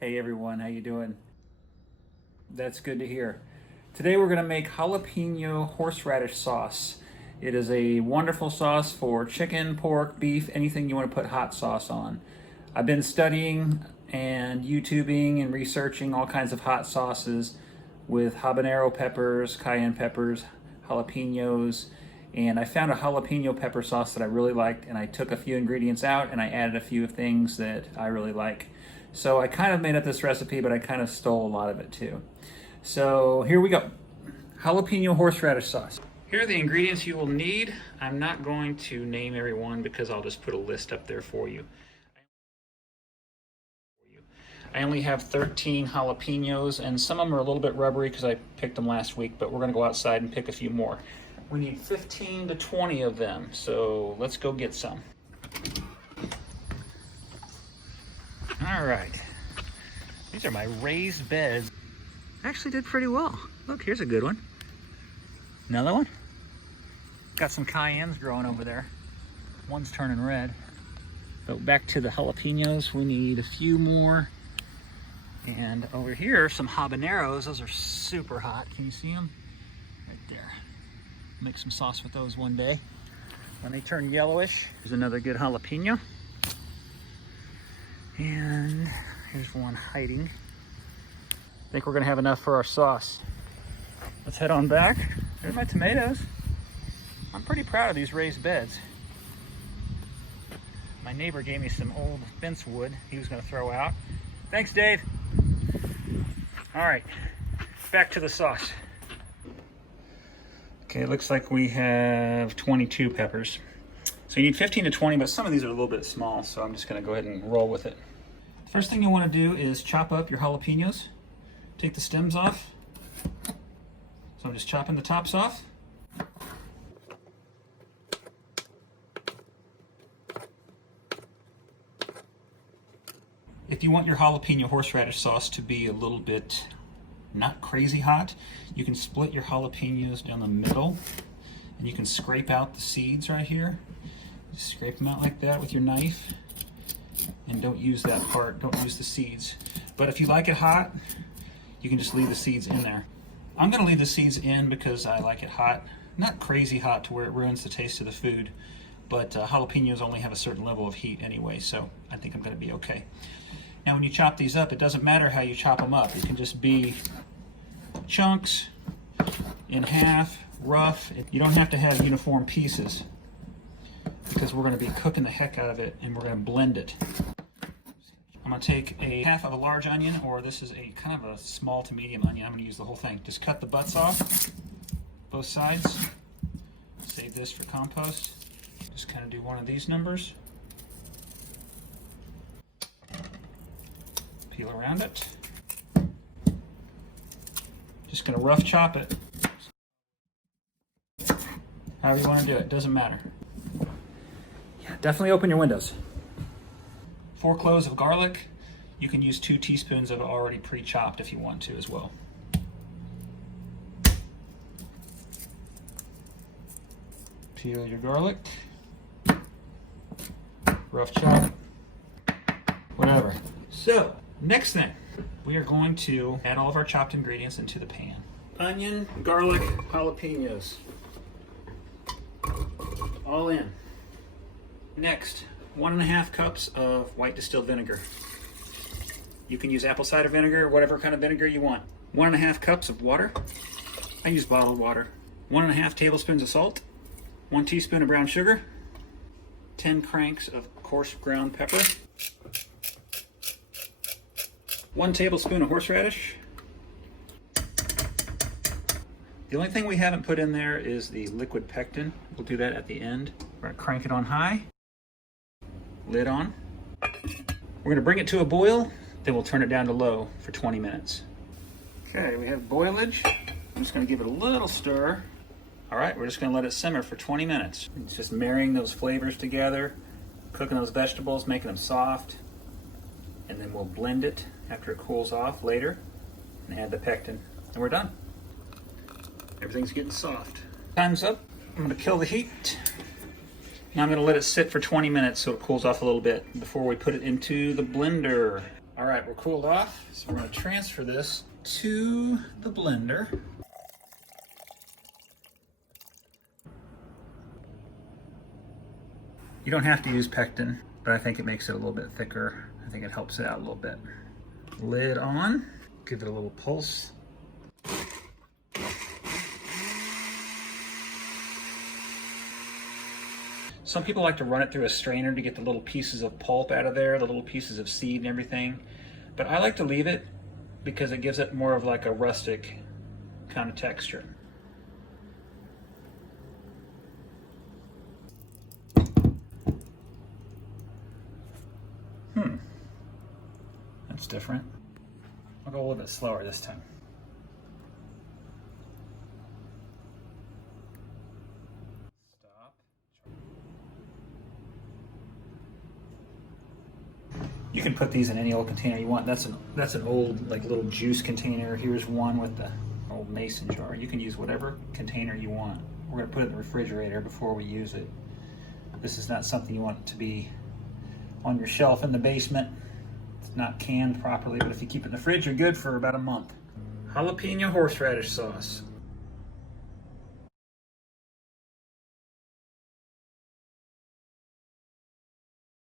Hey everyone, how you doing? That's good to hear. Today we're going to make jalapeno horseradish sauce. It is a wonderful sauce for chicken, pork, beef, anything you want to put hot sauce on. I've been studying and YouTubing and researching all kinds of hot sauces with habanero peppers, cayenne peppers, jalapenos, and I found a jalapeno pepper sauce that I really liked, and I took a few ingredients out and I added a few things that I really like. So I kind of made up this recipe, but I kind of stole a lot of it too. So here we go. Jalapeno horseradish sauce. Here are the ingredients you will need. I'm not going to name every one because I'll just put a list up there for you. I only have 13 jalapenos, and some of them are a little bit rubbery because I picked them last week, but we're going to go outside and pick a few more. We need 15 to 20 of them, so let's go get some. All right, these are my raised beds. Actually did pretty well. Look, here's a good one. Another one. Got some cayennes growing over there. One's turning red. So back to the jalapenos, we need a few more. And over here, some habaneros. Those are super hot. Can you see them? Right there. Make some sauce with those one day. When they turn yellowish, here's another good jalapeno. And here's one hiding. I think we're gonna have enough for our sauce. Let's head on back. There's my tomatoes. I'm pretty proud of these raised beds. My neighbor gave me some old fence wood he was gonna throw out. Thanks, Dave. All right, back to the sauce. Okay, it looks like we have 22 peppers. So you need 15 to 20, but some of these are a little bit small, so I'm just gonna go ahead and roll with it. First thing you wanna do is chop up your jalapenos. Take the stems off. So I'm just chopping the tops off. If you want your jalapeno horseradish sauce to be a little bit not crazy hot, you can split your jalapenos down the middle and you can scrape out the seeds right here. Just scrape them out like that with your knife, and don't use that part, don't use the seeds. But if you like it hot, you can just leave the seeds in there. I'm gonna leave the seeds in because I like it hot. Not crazy hot to where it ruins the taste of the food, but jalapenos only have a certain level of heat anyway, so I think I'm gonna be okay. Now when you chop these up, it doesn't matter how you chop them up. It can just be chunks, in half, rough. You don't have to have uniform pieces because we're gonna be cooking the heck out of it and we're gonna blend it. I'm gonna take a half of a large onion, or this is a kind of a small to medium onion. I'm gonna use the whole thing. Just cut the butts off, both sides. Save this for compost. Just kind of do one of these numbers. Peel around it. Just gonna rough chop it. However you wanna do it, doesn't matter. Yeah, definitely open your windows. 4 cloves of garlic. You can use 2 teaspoons of it already pre-chopped if you want to as well. Peel your garlic. Rough chop. Whatever. So, next thing, we are going to add all of our chopped ingredients into the pan. Onion, garlic, jalapenos. All in. Next, 1.5 cups of white distilled vinegar. You can use apple cider vinegar, whatever kind of vinegar you want. 1.5 cups of water. I use bottled water. 1.5 tablespoons of salt. 1 teaspoon of brown sugar. 10 cranks of coarse ground pepper. 1 tablespoon of horseradish. The only thing we haven't put in there is the liquid pectin. We'll do that at the end. We're gonna crank it on high. Lid on. We're gonna bring it to a boil, then we'll turn it down to low for 20 minutes. Okay, we have boilage. I'm just gonna give it a little stir. All right, we're just gonna let it simmer for 20 minutes. It's just marrying those flavors together, cooking those vegetables, making them soft, and then we'll blend it after it cools off later and add the pectin, and we're done. Everything's getting soft. Time's up. I'm gonna kill the heat. Now I'm gonna let it sit for 20 minutes so it cools off a little bit before we put it into the blender. All right, we're cooled off, so we're going to transfer this to the blender. You don't have to use pectin, but I think it makes it a little bit thicker. I think it helps it out a little bit. Lid on, give it a little pulse. Some people like to run it through a strainer to get the little pieces of pulp out of there, the little pieces of seed and everything. But I like to leave it because it gives it more of like a rustic kind of texture. That's different. I'll go a little bit slower this time. Stop. You can put these in any old container you want. That's an old like little juice container. Here's one with the old mason jar. You can use whatever container you want. We're going to put it in the refrigerator before we use it. This is not something you want to be on your shelf in the basement. It's not canned properly, but if you keep it in the fridge, you're good for about a month. Jalapeno horseradish sauce.